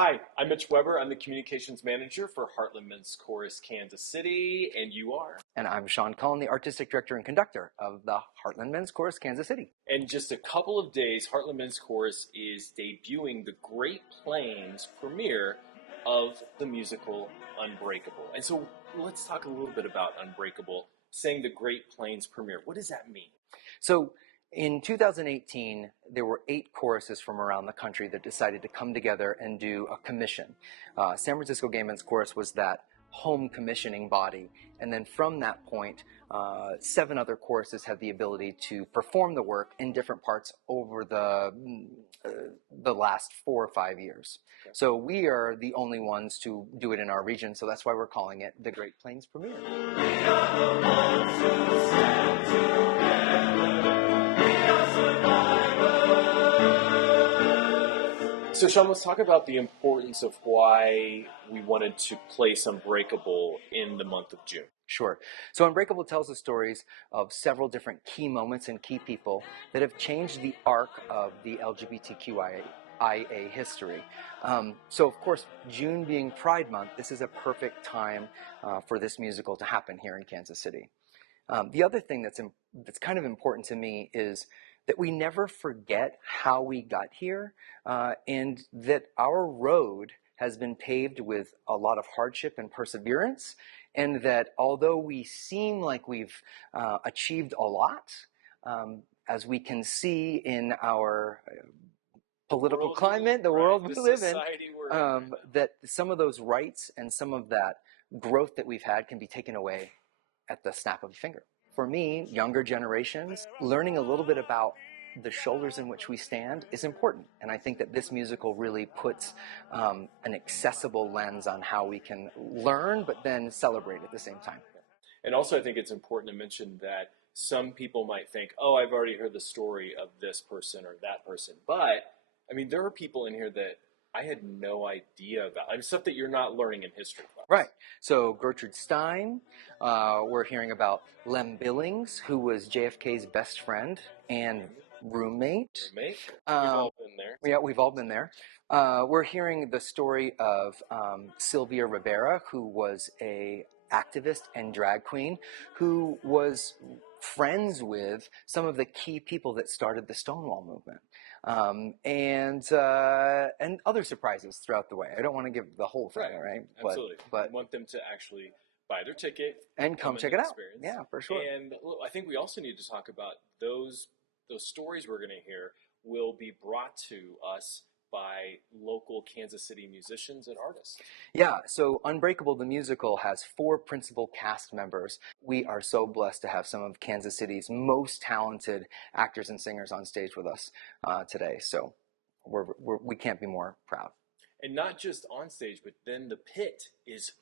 Hi, I'm Mitch Weber. I'm the Communications Manager for Heartland Men's Chorus Kansas City, and you are? And I'm Shawn, Cullen, the Artistic Director and Conductor of the Heartland Men's Chorus Kansas City. In just a couple of days, Heartland Men's Chorus is debuting the Great Plains premiere of the musical Unbreakable. And so let's talk a little bit about Unbreakable, saying the Great Plains premiere. What does that mean? So in 2018, there were 8 choruses from around the country that decided to come together and do a commission. San Francisco Gay Men's Chorus was that home commissioning body, and then from that point, 7 other choruses had the ability to perform the work in different parts over the last 4 or 5 years. Okay. So we are the only ones to do it in our region, so that's why we're calling it the Great Plains Premiere. We are the ones who stand together. So Shawn, let's talk about the importance of why we wanted to place Unbreakable in the month of June. Sure. So Unbreakable tells the stories of several different key moments and key people that have changed the arc of the LGBTQIA history. So of course, June being Pride Month, this is a perfect time for this musical to happen here in Kansas City. The other thing that's kind of important to me is that we never forget how we got here, and that our road has been paved with a lot of hardship and perseverance, and that although we seem like we've achieved a lot, as we can see in our political climate, the world we live in, that some of those rights and some of that growth that we've had can be taken away at the snap of a finger. For me, younger generations, learning a little bit about the shoulders in which we stand is important. And I think that this musical really puts an accessible lens on how we can learn, but then celebrate at the same time. And also I think it's important to mention that some people might think, oh, I've already heard the story of this person or that person. But, I mean, there are people in here that I had no idea about. I mean, stuff that you're not learning in history class. Right. So Gertrude Stein, we're hearing about Lem Billings, who was JFK's best friend and roommate. We've all been there. Yeah, we've all been there. We're hearing the story of Sylvia Rivera, who was a activist and drag queen, who was friends with some of the key people that started the Stonewall movement. And other surprises throughout the way. I don't want to give the whole thing, right? Absolutely. But we want them to actually buy their ticket and come check it out. Yeah, for sure. And I think we also need to talk about those stories we're going to hear will be brought to us by local Kansas City musicians and artists. Yeah, so Unbreakable the musical has 4 principal cast members. We are so blessed to have some of Kansas City's most talented actors and singers on stage with us today. So we can't be more proud. And not just on stage, but then the pit is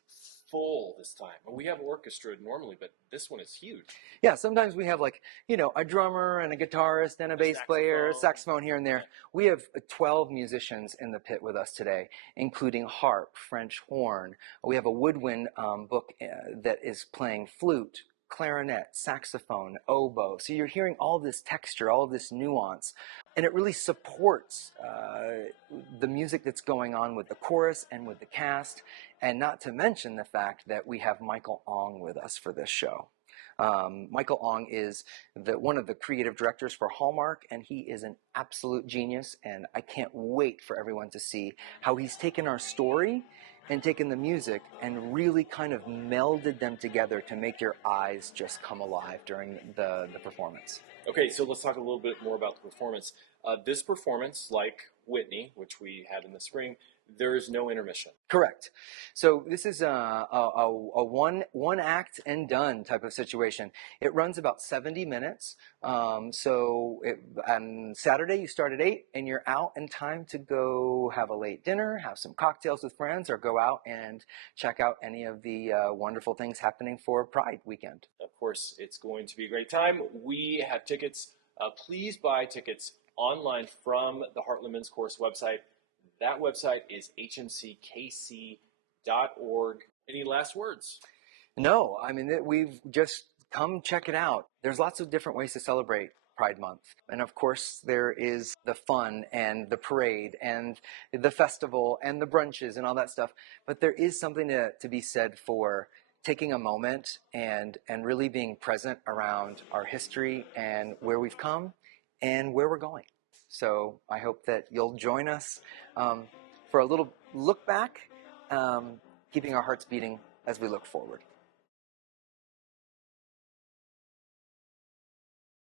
full this time. We have orchestra normally, but this one is huge. Yeah, sometimes we have a drummer and a guitarist and a bass player, saxophone here and there. Yeah. We have 12 musicians in the pit with us today, including harp, French horn. We have a woodwind book that is playing flute, clarinet, saxophone, oboe. So you're hearing all this texture, all this nuance, and it really supports the music that's going on with the chorus and with the cast, and not to mention the fact that we have Michael Ong with us for this show. Michael Ong is one of the creative directors for HALLMARK, and he is an absolute genius, and I can't wait for everyone to see how he's taken our story and taken the music and really kind of melded them together to make your eyes just come alive during the performance. Okay, so let's talk a little bit more about the performance. This performance, like Whitney, which we had in the spring, there is no intermission. Correct. So this is a one act and done type of situation. It runs about 70 minutes. On Saturday you start at 8 and you're out in time to go have a late dinner, have some cocktails with friends, or go out and check out any of the wonderful things happening for Pride weekend. Of course, it's going to be a great time. We have tickets. Please buy tickets online from the Heartland Men's Chorus website. That website is HMCKC.org. Any last words? No, I mean, we've just come check it out. There's lots of different ways to celebrate Pride Month. And of course, there is the fun and the parade and the festival and the brunches and all that stuff. But there is something to be said for taking a moment and really being present around our history and where we've come and where we're going. So I hope that you'll join us for a little look back, keeping our hearts beating as we look forward.